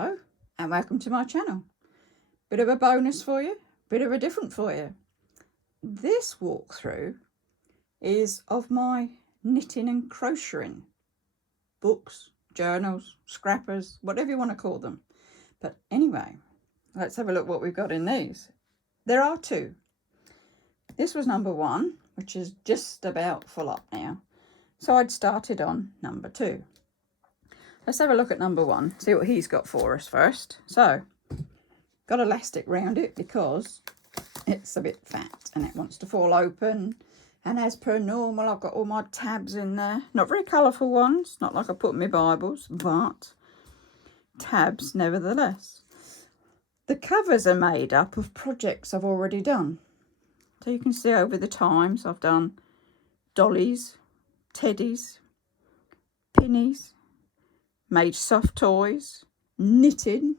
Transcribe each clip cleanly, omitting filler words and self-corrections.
Hello and welcome to my channel. Bit of a bonus for you, bit of a different for you. This walkthrough is of my knitting and crocheting books, journals, scrappers, whatever you want to call them. But anyway, let's have a look what we've got in these. There are two. This was number one, which is just about full up now. So I'd started on number two. Let's have a look at number one, see what he's got for us first. So, got elastic round it because it's a bit fat and it wants to fall open. And as per normal, I've got all my tabs in there. Not very colourful ones, not like I put in my Bibles, but tabs nevertheless. The covers are made up of projects I've already done. So you can see over the times I've done dollies, teddies, pinnies, made soft toys, knitting.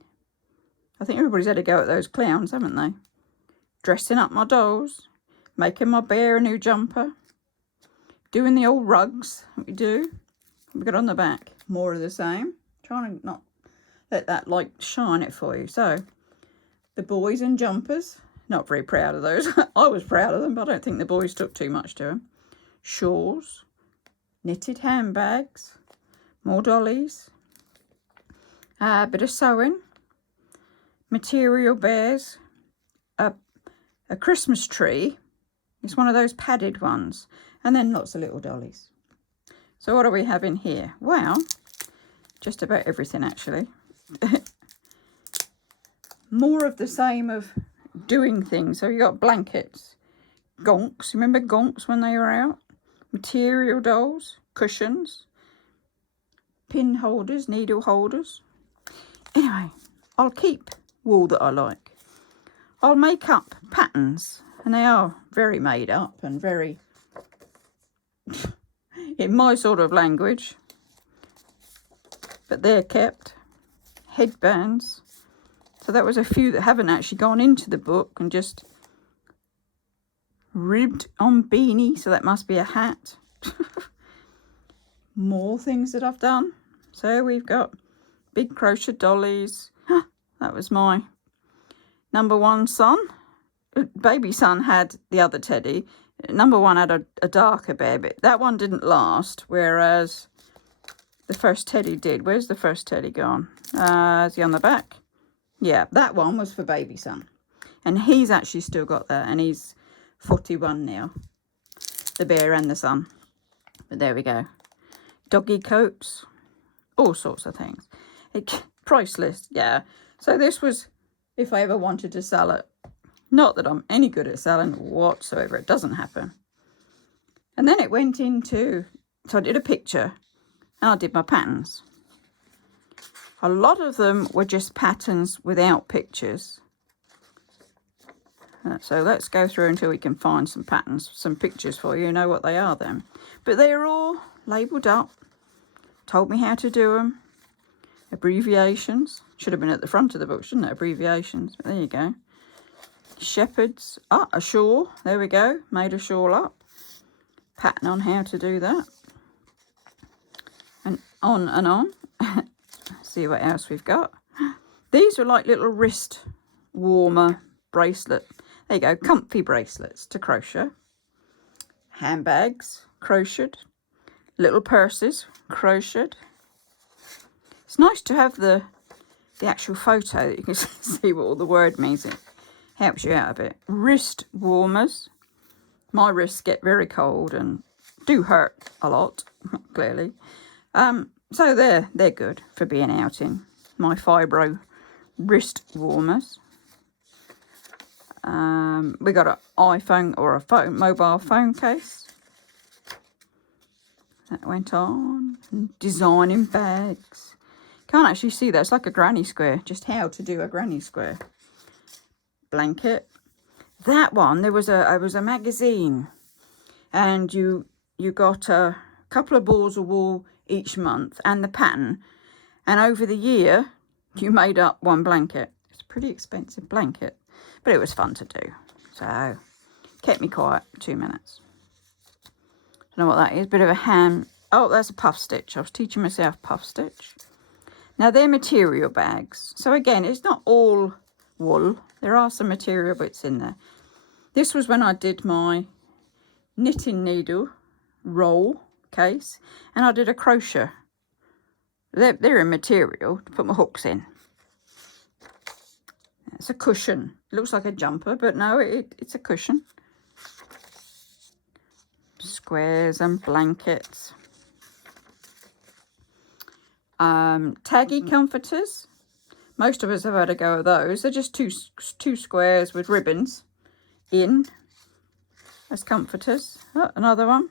I think everybody's had a go at those clowns, haven't they? Dressing up my dolls, making my bear a new jumper, doing the old rugs that we do. We got on the back, more of the same. Trying to not let that light shine it for you. So, the boys and jumpers, not very proud of those. I was proud of them, but I don't think the boys took too much to them. Shawls, knitted handbags, more dollies. A bit of sewing, material bears, a Christmas tree. It's one of those padded ones, and then lots of little dollies. So what do we have in here? Well, just about everything actually. More of the same of doing things. So you got blankets, gonks. Remember gonks when they were out? Material dolls, cushions, pin holders, needle holders. Anyway, I'll keep wool that I like. I'll make up patterns, and they are very made up and very, in my sort of language, but they're kept. Headbands. So that was a few that haven't actually gone into the book and just ribbed on beanie, so that must be a hat. More things that I've done. So we've got big crochet dollies. That was my number one son. Baby son had the other teddy. Number one had a darker bear, but that one didn't last, whereas the first teddy did. Where's the first teddy gone? Is he on the back? Yeah, that one was for baby son. And he's actually still got that, and he's 41 now. The bear and the son. But there we go. Doggy coats. All sorts of things. Price list, yeah. So this was if I ever wanted to sell it. Not that I'm any good at selling whatsoever. It doesn't happen. And then it went into, so I did a picture and I did my patterns. A lot of them were just patterns without pictures. So let's go through until we can find some patterns, some pictures for you. You know what they are then. But they're all labelled up. Told me how to do them. Abbreviations. Should have been at the front of the book, shouldn't it? Abbreviations. But there you go. Shepherds. Ah, a shawl. There we go. Made a shawl up. Pattern on how to do that. And on and on. See what else we've got. These are like little wrist warmer bracelet. There you go. Comfy bracelets to crochet. Handbags. Crocheted. Little purses. Crocheted. It's nice to have the actual photo that you can see what all the word means. It helps you out a bit. Wrist warmers. My wrists get very cold and do hurt a lot, clearly. So they're good for being out in. My fibro wrist warmers. We got an iPhone or a mobile phone case. That went on. Designing bags. Can't actually see that. It's like a granny square. Just how to do a granny square. Blanket. That one, there was a magazine, and you got a couple of balls of wool each month and the pattern, and over the year you made up one blanket. It's a pretty expensive blanket, but it was fun to do. So kept me quiet 2 minutes. Don't know what that is. Bit of a hand. Oh, that's a puff stitch. I was teaching myself puff stitch. Now they're material bags. So again, it's not all wool. There are some material bits in there. This was when I did my knitting needle roll case, and I did a crochet. They're in material to put my hooks in. It's a cushion. It looks like a jumper, but no, it's a cushion. Squares and blankets. Taggy comforters. Most of us have had a go of those. They're just two squares with ribbons in as comforters. Oh, another one.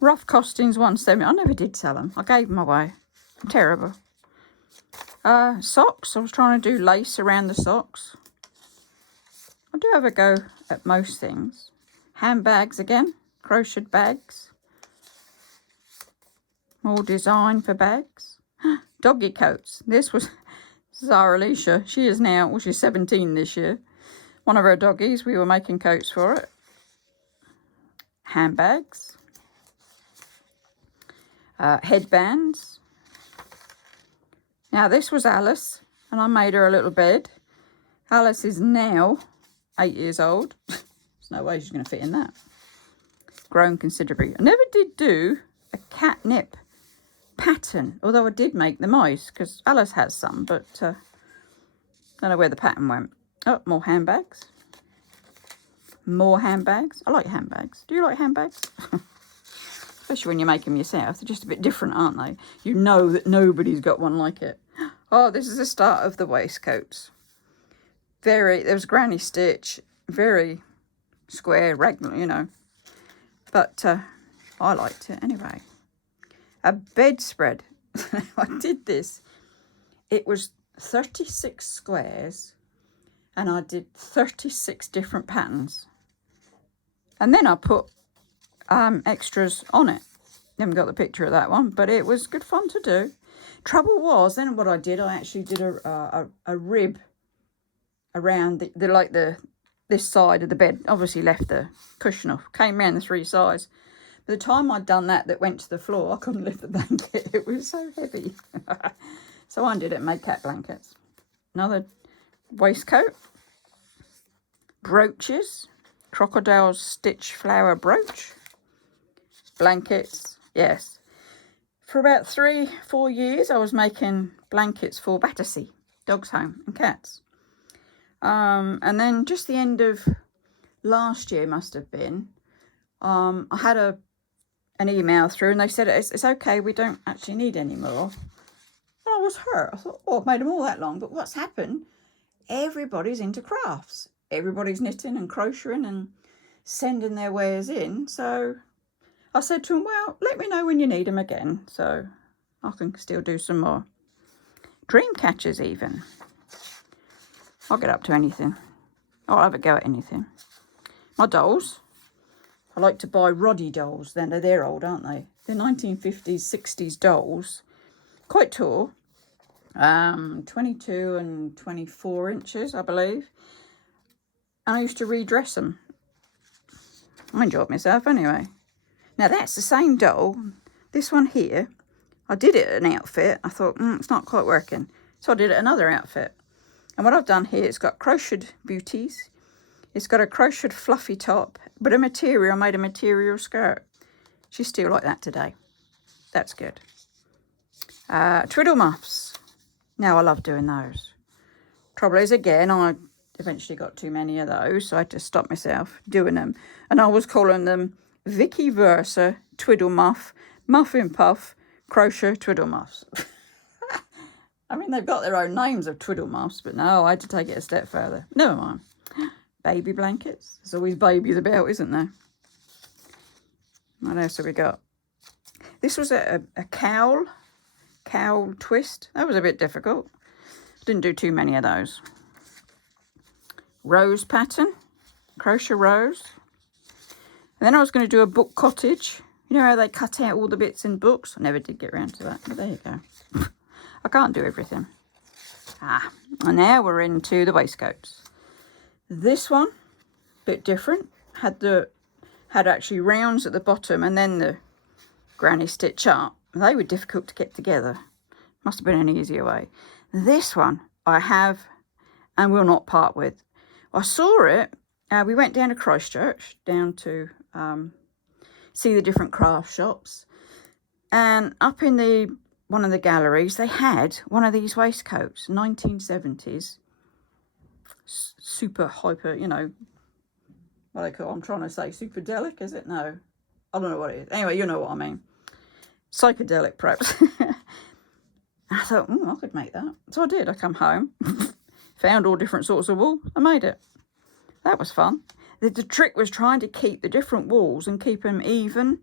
Rough costings 170. I never did sell them. I gave them away. Terrible. Socks. I was trying to do lace around the socks. I do have a go at most things. Handbags again. Crocheted bags. More design for bags. Doggy coats. This was Zara Alicia. She is now, well, she's 17 this year. One of her doggies. We were making coats for it. Handbags. Headbands. Now this was Alice, and I made her a little bed. Alice is now 8 years old. There's no way she's going to fit in that. Grown considerably. I never did do a catnip pattern, although I did make the mice, because Alice has some, but don't know where the pattern went. Oh, more handbags. More handbags. I like handbags. Do you like handbags? Especially when you make them yourself. They're just a bit different, aren't they? You know that nobody's got one like it. Oh, this is the start of the waistcoats. There was granny stitch. Very square, regular, you know. But I liked it anyway. A bedspread. I did this. It was 36 squares. And I did 36 different patterns. And then I put extras on it. Haven't got the picture of that one, but it was good fun to do. Trouble was, then what I did, I actually did a rib around this side of the bed. Obviously left the cushion off. Came around the three sides. By the time I'd done that went to the floor, I couldn't lift the blanket. It was so heavy. So I undid it and made cat blankets. Another waistcoat. Brooches. Crocodile stitch flower brooch. Blankets. Yes. For about 3-4 years, I was making blankets for Battersea, dog's home, and cats. And then just the end of last year must have been, I had an email through, and they said it's okay, we don't actually need any more. And I was hurt. I thought, oh, I've made them all that long, but what's happened? Everybody's into crafts. Everybody's knitting and crocheting and sending their wares in. So I said to them, well, let me know when you need them again, so I can still do some more. Dream catchers even. I'll get up to anything. I'll have a go at anything. My dolls. I like to buy Roddy dolls. Then they're old, aren't they? They're 1950s, 60s dolls. Quite tall. 22 and 24 inches, I believe. And I used to redress them. I enjoyed myself anyway. Now that's the same doll. This one here, I did it an outfit. I thought, it's not quite working. So I did it another outfit. And what I've done here, it's got crocheted booties. It's got a crocheted fluffy top, but I made a material skirt. She's still like that today. That's good. Twiddle muffs. Now I love doing those. Trouble is, again, I eventually got too many of those, so I had to stop myself doing them. And I was calling them Vicky Versa Twiddle Muff, Muffin Puff, Crochet Twiddle Muffs. I mean, they've got their own names of twiddle muffs, but no, I had to take it a step further. Never mind. Baby blankets. There's always babies about, isn't there? What else have we got? This was a cowl twist. That was a bit difficult. Didn't do too many of those. Rose pattern. Crochet rose. And then I was going to do a book cottage. You know how they cut out all the bits in books? I never did get around to that, but there you go. I can't do everything. And now we're into the waistcoats. This one, bit different. Had actually rounds at the bottom and then the granny stitch up. They were difficult to get together. Must have been an easier way. This one I have and will not part with. I saw it. We went down to Christchurch, down to see the different craft shops. And up in one of the galleries, they had one of these waistcoats, 1970s. Super hyper, you know, what I call, I'm trying to say superdelic, is it? No, I don't know what it is. Anyway, you know what I mean. Psychedelic, perhaps. I thought, I could make that. So I did. I come home, found all different sorts of wool. I made it. That was fun. The trick was trying to keep the different wools and keep them even,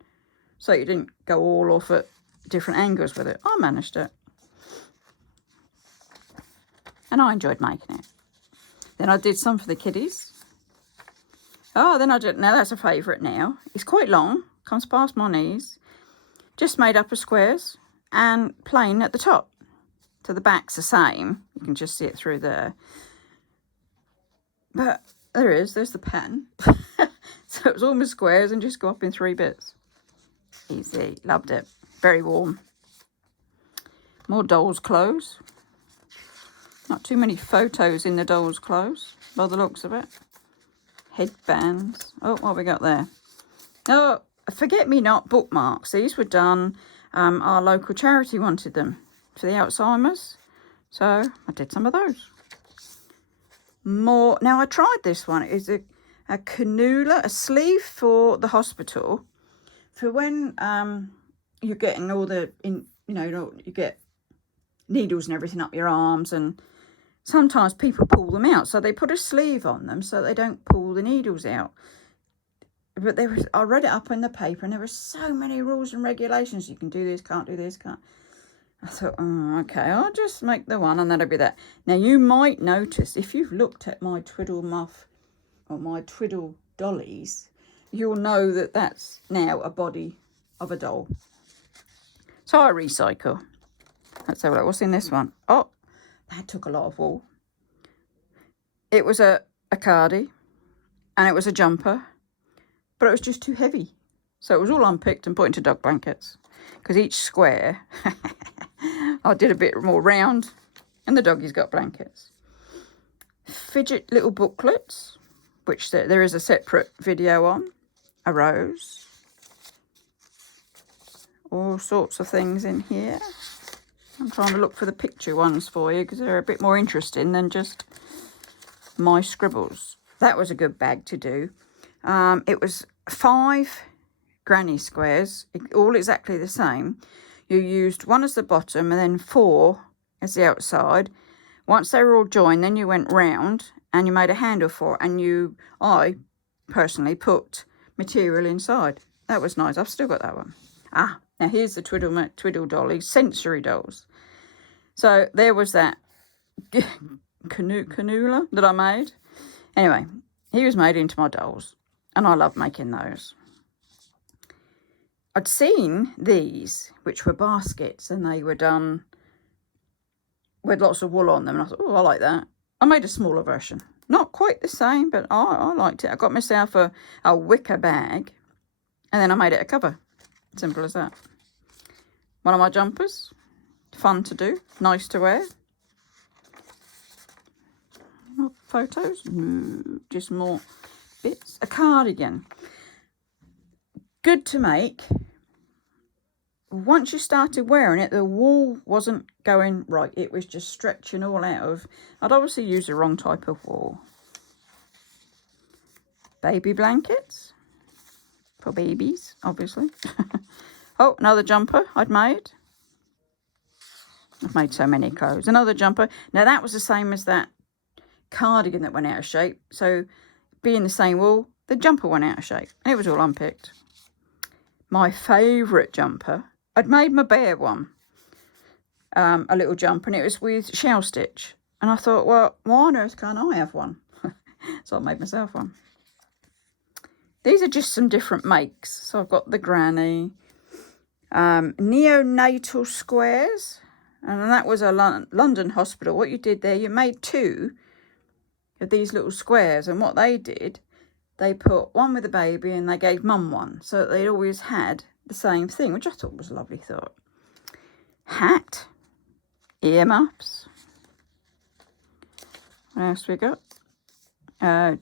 so you didn't go all off at different angles with it. I managed it. And I enjoyed making it. Then I did some for the kiddies. Oh, then I did, now that's a favourite now. It's quite long, comes past my knees. Just made up of squares and plain at the top. So the back's the same. You can just see it through there. But there's the pattern. So it was almost squares and just go up in 3 bits. Easy, loved it. Very warm. More doll's clothes. Not too many photos in the doll's clothes, by the looks of it. Headbands. Oh, what have we got there? Oh, forget-me-not bookmarks. These were done, our local charity wanted them for the Alzheimer's. So I did some of those. More. Now I tried this one. It's a cannula, a sleeve for the hospital, for when you're getting all the, you get needles and everything up your arms, and sometimes people pull them out. So they put a sleeve on them so they don't pull the needles out. But I read it up in the paper, and there were so many rules and regulations. You can do this, can't do this, can't. I thought, oh, okay, I'll just make the one and that'll be that. Now, you might notice, if you've looked at my twiddle muff or my twiddle dollies, you'll know that that's now a body of a doll. So I recycle. Let's have a look. What's in this one? Oh, that took a lot of wool. It was a cardie, and it was a jumper, but it was just too heavy. So it was all unpicked and put into dog blankets, because each square I did a bit more round, and the doggy's got blankets. Fidget little booklets, which there is a separate video on. A rose. All sorts of things in here. I'm trying to look for the picture ones for you, because they're a bit more interesting than just my scribbles. That was a good bag to do. It was 5 granny squares, all exactly the same. You used 1 as the bottom and then 4 as the outside. Once they were all joined, then you went round and you made a handle for it, and I personally put material inside. That was nice. I've still got that one. Now here's the Twiddle Dolly sensory dolls. So there was that cannula that I made. Anyway, he was made into my dolls, and I love making those. I'd seen these, which were baskets, and they were done with lots of wool on them. And I thought, oh, I like that. I made a smaller version. Not quite the same, but I liked it. I got myself a wicker bag, and then I made it a cover. Simple as that. One of my jumpers. Fun to do. Nice to wear. More photos? No, just more bits. A cardigan. Good to make. Once you started wearing it, the wool wasn't going right. It was just stretching all out of... I'd obviously used the wrong type of wool. Baby blankets. For babies, obviously. Oh, another jumper I'd made. I've made so many clothes. Another jumper. Now, that was the same as that cardigan that went out of shape. So, being the same wool, the jumper went out of shape. And it was all unpicked. My favourite jumper... I'd made my bear one, a little jumper, and it was with shell stitch. And I thought, well, why on earth can't I have one? So I made myself one. These are just some different makes. So I've got the granny, neonatal squares, and that was a London hospital. What you did there, you made 2 of these little squares, and what they did, they put one with the baby and they gave mum one, so that they always had the same thing, which I thought was a lovely thought. Hat. ear muffs. What else we got?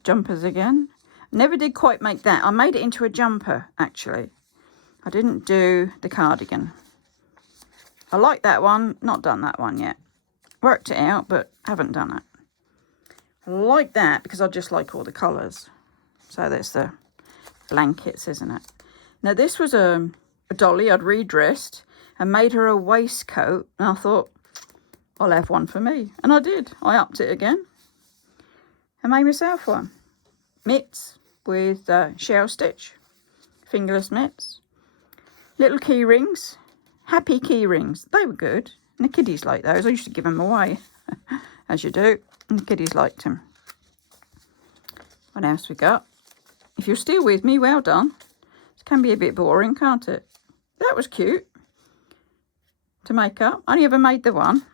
Jumpers again. Never did quite make that. I made it into a jumper, actually. I didn't do the cardigan. I like that one. Not done that one yet. Worked it out, but haven't done it. I like that because I just like all the colours. So that's the blankets, isn't it? Now, this was a dolly I'd redressed and made her a waistcoat. And I thought, I'll have one for me. And I did. I upped it again and made myself one. Mitts with shell stitch, fingerless mitts. Little key rings, happy key rings. They were good. And the kiddies liked those. I used to give them away, as you do. And the kiddies liked them. What else we got? If you're still with me, well done. It can be a bit boring, can't it? That was cute to make up. I only ever made the one.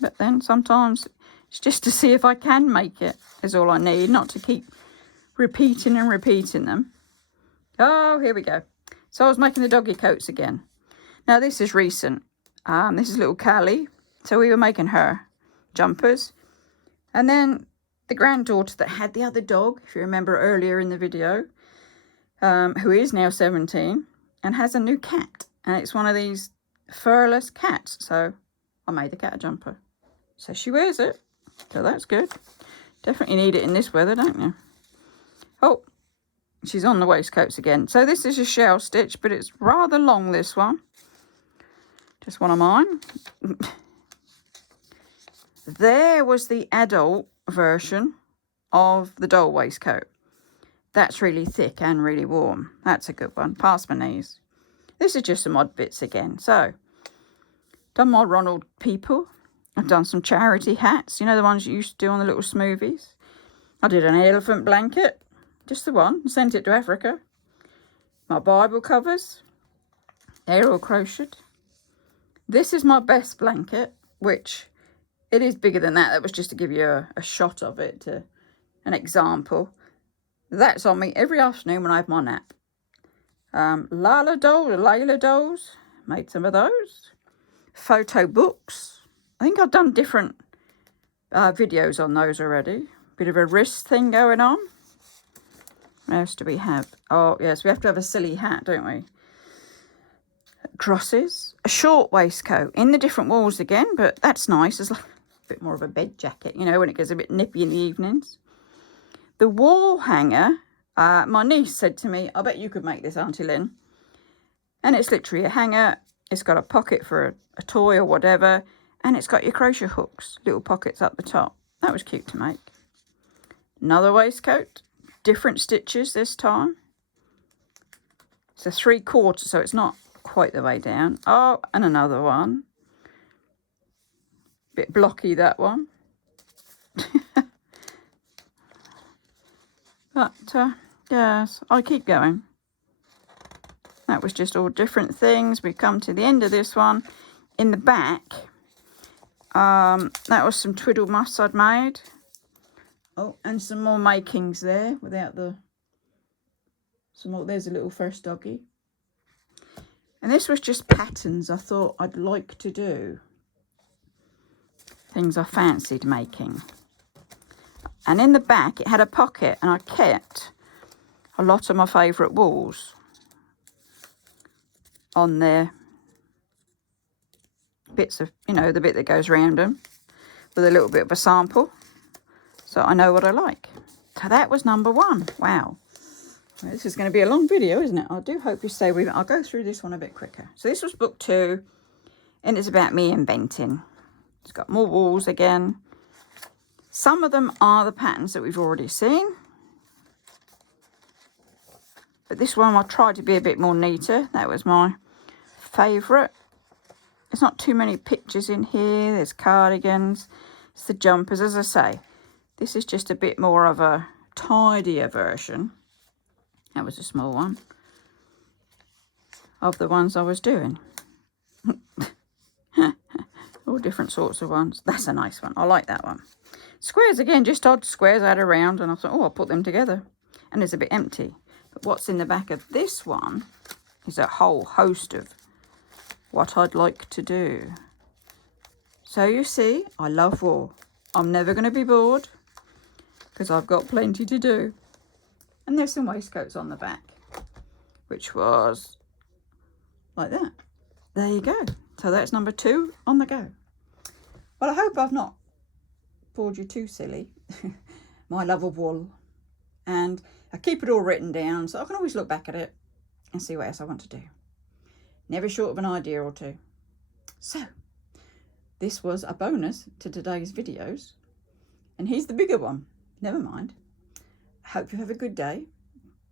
But then sometimes it's just to see if I can make it is all I need. Not to keep repeating and repeating them. Oh, here we go. So I was making the doggy coats again. Now, this is recent. This is little Callie. So we were making her jumpers. And then the granddaughter that had the other dog, if you remember earlier in the video, who is now 17 and has a new cat. And it's one of these furless cats. So I made the cat a jumper. So she wears it. So that's good. Definitely need it in this weather, don't you? Oh, she's on the waistcoats again. So this is a shell stitch, but it's rather long, this one. Just one of mine. There was the adult version of the doll waistcoat. That's really thick and really warm. That's a good one. Past my knees. This is just some odd bits again. So, done my Ronald people. I've done some charity hats. You know, the ones you used to do on the little smoothies. I did an elephant blanket. Just the one. Sent it to Africa. My Bible covers. They're all crocheted. This is my best blanket, which it is bigger than that. That was just to give you a shot of it, an example. That's on me every afternoon when I have my nap. Layla dolls. Made some of those. Photo books. I think I've done different videos on those already. Bit of a wrist thing going on. What else do we have? Oh, yes, we have to have a silly hat, don't we? Crosses. A short waistcoat in the different walls again, but that's nice. It's like a bit more of a bed jacket, you know, when it gets a bit nippy in the evenings. The wall hanger, my niece said to me, I bet you could make this, Auntie Lynn. And it's literally a hanger. It's got a pocket for a toy or whatever. And it's got your crochet hooks, little pockets up the top. That was cute to make. Another waistcoat. Different stitches this time. It's a 3/4, so it's not quite the way down. Oh, and another one. Bit blocky, that one. But, yes, I keep going. That was just all different things. We come to the end of this one. In the back, that was some twiddle muffs I'd made. Oh, and some more makings there without the... some more. There's a little first doggy. And this was just patterns I thought I'd like to do. Things I fancied making. And in the back, it had a pocket, and I kept a lot of my favourite wools on there. Bits of, you know, the bit that goes round them with a little bit of a sample. So I know what I like. So that was number 1. Wow. Well, this is going to be a long video, isn't it? I do hope you stay with me. I'll go through this one a bit quicker. So this was book 2, and it's about me inventing. It's got more walls again. Some of them are the patterns that we've already seen. But this one I tried to be a bit more neater. That was my favourite. There's not too many pictures in here. There's cardigans. It's the jumpers. As I say, this is just a bit more of a tidier version. That was a small one. Of the ones I was doing. All different sorts of ones. That's a nice one. I like that one. Squares again, just odd squares I had around, and I thought, oh, I'll put them together. And it's a bit empty. But what's in the back of this one is a whole host of what I'd like to do. So you see, I love wool. I'm never going to be bored because I've got plenty to do. And there's some waistcoats on the back, which was like that. There you go. So that's number 2 on the go. Well, I hope I've not bored you too silly. My love of wool. And I keep it all written down so I can always look back at it and see what else I want to do. Never short of an idea or two. So, this was a bonus to today's videos. And here's the bigger one. Never mind. Hope you have a good day.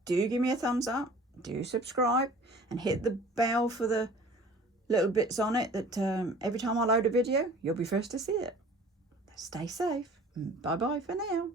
Do give me a thumbs up. Do subscribe. And hit the bell for the little bits on it that every time I load a video, you'll be first to see it. Stay safe. Bye-bye for now.